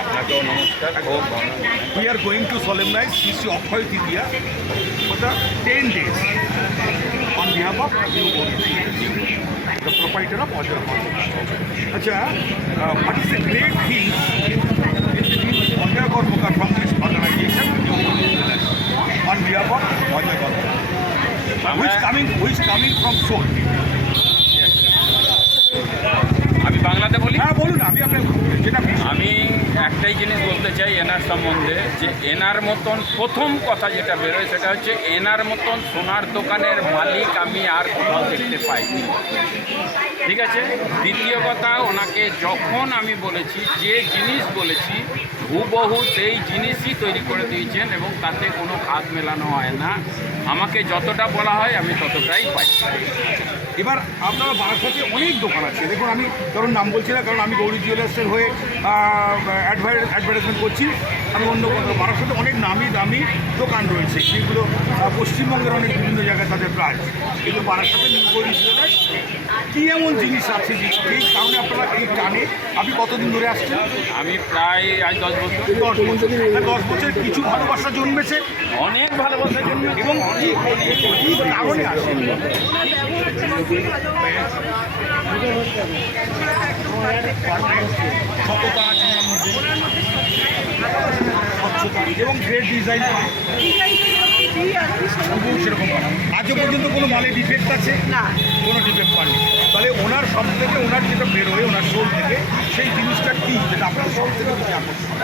আপনাকেও নমস্কার। We are going to solemnize Sri Akshaya Tritiya for the 10 days on behalf of New Bodhi, the proprietor of Ajay Karmukar. Acha, what is the great thing in Ajay Karmukar from this organization on behalf of Ajay Karmukar? Who is coming from Seoul? আমি বাংলাতে বলি। হ্যাঁ বলুন, আমি আপনার যেটা আমি একটাই জিনিস বলতে চাই এনার সম্বন্ধে, যে এনার মতন প্রথম কথা যেটা বেরোয় সেটা হচ্ছে এনার মতন সোনার দোকানের মালিক আমি আর কোথাও দেখতে পাইনি। ঠিক আছে। দ্বিতীয় কথা, ওনাকে যখন আমি বলেছি যে জিনিস বলেছি হুবহু সেই জিনিসই তৈরি করে দিয়েছেন এবং তাতে কোনো হাত মেলানো হয় না। আমাকে যতটা বলা হয় আমি ততটাই পাই। এবার আপনারা বারাসাতে অনেক দোকান আছে, দেখুন আমি ধরুন নাম বলছি না, কারণ আমি গৌরী জুয়েলার্সের হয়ে অ্যাডভার্টাইজমেন্ট করছি। আমি অন্য কোনো বারাসাতে অনেক নামি দামি দোকান রয়েছে, যেগুলো পশ্চিমবঙ্গের অনেক বিভিন্ন জায়গায় তাদের ব্রাঞ্চ। কিন্তু বারাসাতে নিউ গৌরী জুয়েলার্স কী এমন জিনিস আছে যে এই কারণে আপনারা এই টানে, আপনি কতদিন ধরে আসছেন? আমি প্রায় আজ 10 বছর। 10 বছর কিছু ভালোবাসা জন্মেছে, অনেক ভালোবাসার জন্য এবং কী কারণে আসেন? সততা আছে স্বচ্ছতা এবং গ্রেট ডিজাইন সেরকম। আজও পর্যন্ত কোনো মালে ডিফেক্ট আছে না? কোনো ডিফেক্ট পাননি। তাহলে ওনার সব থেকে ওনার যেটা বেরোয় ওনার শোল থেকে, সেই জিনিসটা কী যেটা আপনার সব থেকে বেশি আকর্ষণ?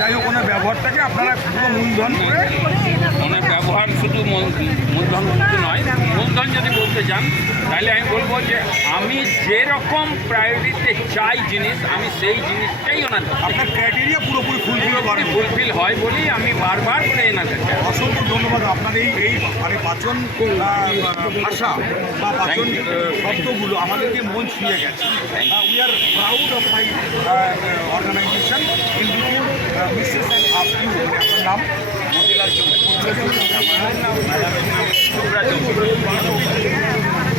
যাই হোক, ওনার ব্যবহারটাকে আপনারা পুরো মূলধন করে, ওনার ব্যবহার শুধু মূলধন শুধু নয়, মূলধন যদি বলতে চান তাহলে আমি বলবো যে আমি যেরকম প্রায়োরিটিতে চাই জিনিস আমি সেই জিনিসটাই ওনার আপনার ক্রাইটেরিয়া পুরোপুরি ফুলফিল হয় বলেই আমি বারবার করে এনাদের চাই। অসংখ্য ধন্যবাদ। আপনার এই মানে পাচন ভাষা বা পাচন শব্দগুলো আমাদেরকে মন ছুঁয়ে গেছে। We are proud of my organisation in between Mrs and up you. আপনার নাম?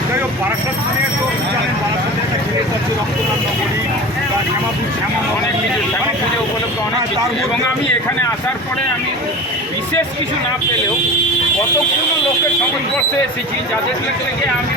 যাই হোক, বারাসাত থেকে তো জানেন বারাসাতে একটা খেলে যাচ্ছে রক্তদান নগরী বা শ্যামা অনেক কিছু শ্যামা পুজো উপলক্ষে অনেক কিছু, এবং আমি এখানে আসার পরে আমি বিশেষ কিছু না পেলেও কতগুলো লোকের সংস্পর্শে এসেছি যাদের থেকে আমি